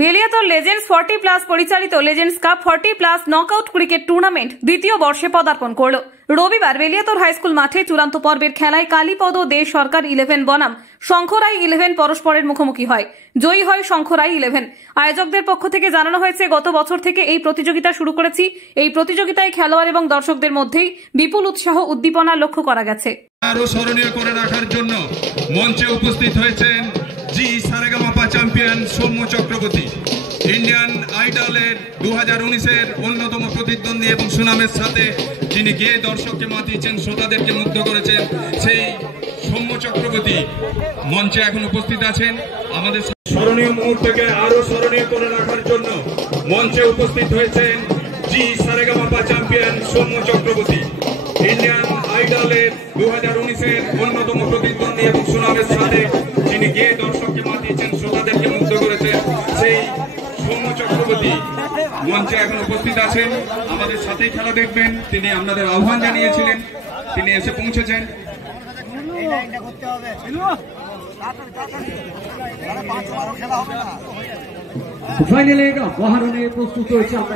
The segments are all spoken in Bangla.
বেলিয়াতল লেজেন্ডস 40+ পরিচালিত legends cup 40+ knockout cricket tournament দ্বিতীয় বর্ষে পদার্পণ করল। রবিবার বেলিয়াতল হাইস্কুল মাঠে চূড়ান্ত পর্বের খেলায় কালীপদ দে সরকার 11 বনাম শঙ্করাই 11 পরস্পরের মুখোমুখি হয়। জয়ী হয় শঙ্করাই 11। আয়োজকদের পক্ষ থেকে জানানো হয়েছে, গত বছর থেকে এই প্রতিযোগিতা শুরু করেছি। এই প্রতিযোগিতায় খেলোয়াড় এবং দর্শকদের মধ্যেই বিপুল উৎসাহ উদ্দীপনা লক্ষ্য করা গেছে। আরো স্মরণীয় করে রাখার জন্য মঞ্চে উপস্থিত হয়েছেন জি সারেগামাপা চ্যাম্পিয়ন সৌম্য চক্রবর্তী, ইন্ডিয়ান আইডলের 2019-এর অন্যতম প্রতিদ্বন্দ্বী এবং সুনামের সাথে যিনি গিয়ে দর্শককে মাতিয়েছেন, শ্রোতাদেরকে মুগ্ধ করেছেন, সেই সৌম্য চক্রবর্তী মঞ্চে এখন উপস্থিত আছেন। আমাদের স্মরণীয় মুহূর্তকে আরো স্মরণীয় করে রাখার জন্য মঞ্চে উপস্থিত হয়েছেন জি সারেগামাপা চ্যাম্পিয়ন সৌম্য চক্রবর্তী, ইন্ডিয়ান আইডলের 2019-এর অন্যতম প্রতিদ্বন্দ্বী এবং সুনামের সাথে যিনি গিয়ে দর্শককে মাতিয়েছেন, শ্রোতাদেরকে মুগ্ধ করেছেন, সেই সৌম্য চক্রবর্তী মঞ্চে এখন উপস্থিত আছেন। আমাদের সাথেই খেলা দেখবেন, তিনি আপনাদের আহ্বান জানিয়েছিলেন, তিনি এসে পৌঁছেছেন। ফাইনালে মহারণে প্রস্তুত হয়েছে। আমরা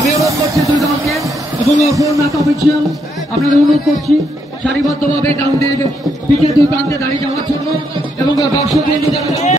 আমি অনুরোধ করছি দুই দলকে এবং ম্যাচ অফিসিয়াল আপনাদের অনুরোধ করছি সারিবদ্ধভাবে গ্রাউন্ডের পিঠে দুই প্রান্তে দাঁড়িয়ে যাওয়ার জন্য এবং দর্শকদের নিয়ে যাওয়ার জন্য।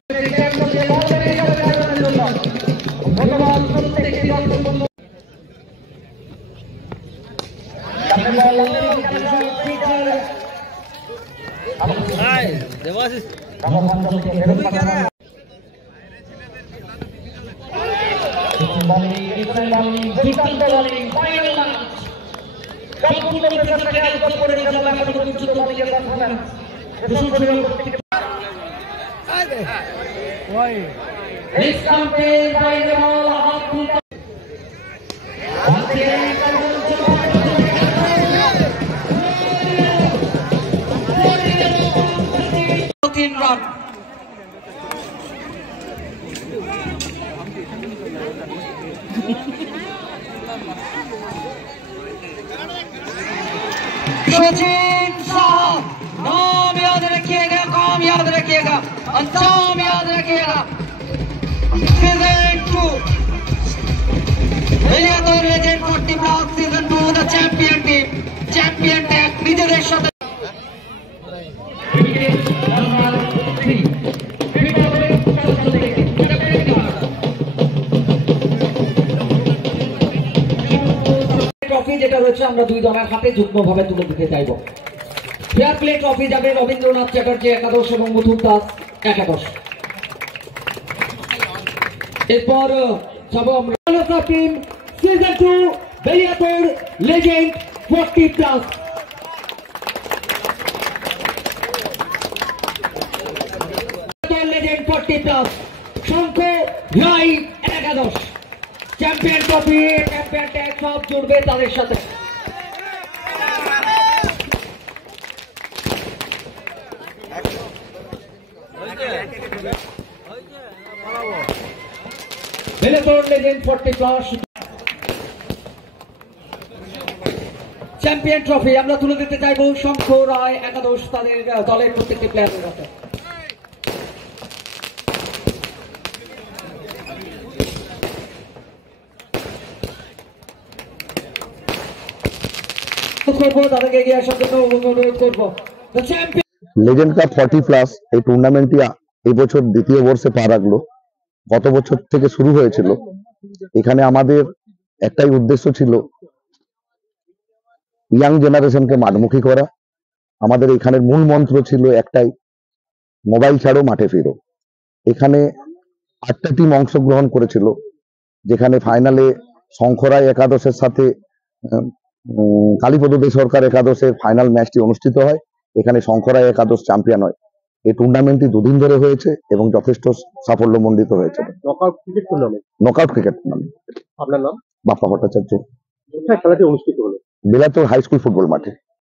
सचिन साहब नाम याद रखिएगा, काम याद रखिएगा, अंजाम याद रखिएगा। सीजन 2 बेलियातल legend 40+ season 2 the champion team champion tag নিজেদের সাথে যেটা রয়েছে আমরা দুই দলের হাতে যুগ্মভাবে তুলে দিতে চাইব। ফেয়ার প্লে ট্রফি যাবে রবীন্দ্রনাথ চ্যাটার্জি একাদশ এবং মথুর দাস একাদশ। এরপর যাব আমরা টিম সিজন 2 বেলিয়াতল লেজেন্ড 40+। লেজেন্ড 40+ শঙ্খ রাই একাদশ। চ্যাম্পিয়ন ট্রফি চ্যাম্পিয়ন ট্যাগ সব জুড়বে তাদের সাথে। বেলিয়াতল লেজেন্ড 40+ চ্যাম্পিয়ন ট্রফি আমরা তুলে দিতে চাইব শঙ্খ রায় একাদশ তাদের দলের প্রত্যেকটি প্লেয়ারের হাতে। করবো, তাদেরকে এগিয়ে আসার জন্য অনুরোধ করবো। The champion লেজেন্ড কাপ 40+ এই টুর্নামেন্টটি এই বছর দ্বিতীয় বর্ষে পা রাখলো। গত বছর থেকে শুরু হয়েছিল। এখানে আমাদের একটাই উদ্দেশ্য ছিল ইয়াং জেনারেশনকে মাঠমুখী করা। আমাদের এখানের মূল মন্ত্র ছিল একটাই, মোবাইল ছাড়ো মাঠে ফিরো। এখানে 8টা টিম অংশগ্রহণ করেছিল, যেখানে ফাইনালে শঙ্করায় একাদশের সাথে কালীপদ দে সরকার একাদশের ফাইনাল ম্যাচটি অনুষ্ঠিত হয়। এখানে শঙ্করায় একাদশ চ্যাম্পিয়ন হয়। এই টুর্নামেন্টটি 2 দিন ধরে হয়েছে এবং যথেষ্ট সাফল্যমণ্ডিত হয়েছে। Knockout cricket tournament. Knockout cricket tournament. আপনার নাম? বাপ্পা ভট্টাচার্য। কোথায় খেলাটি অনুষ্ঠিত হলো? বেলাতোর হাই স্কুল ফুটবল মাঠে।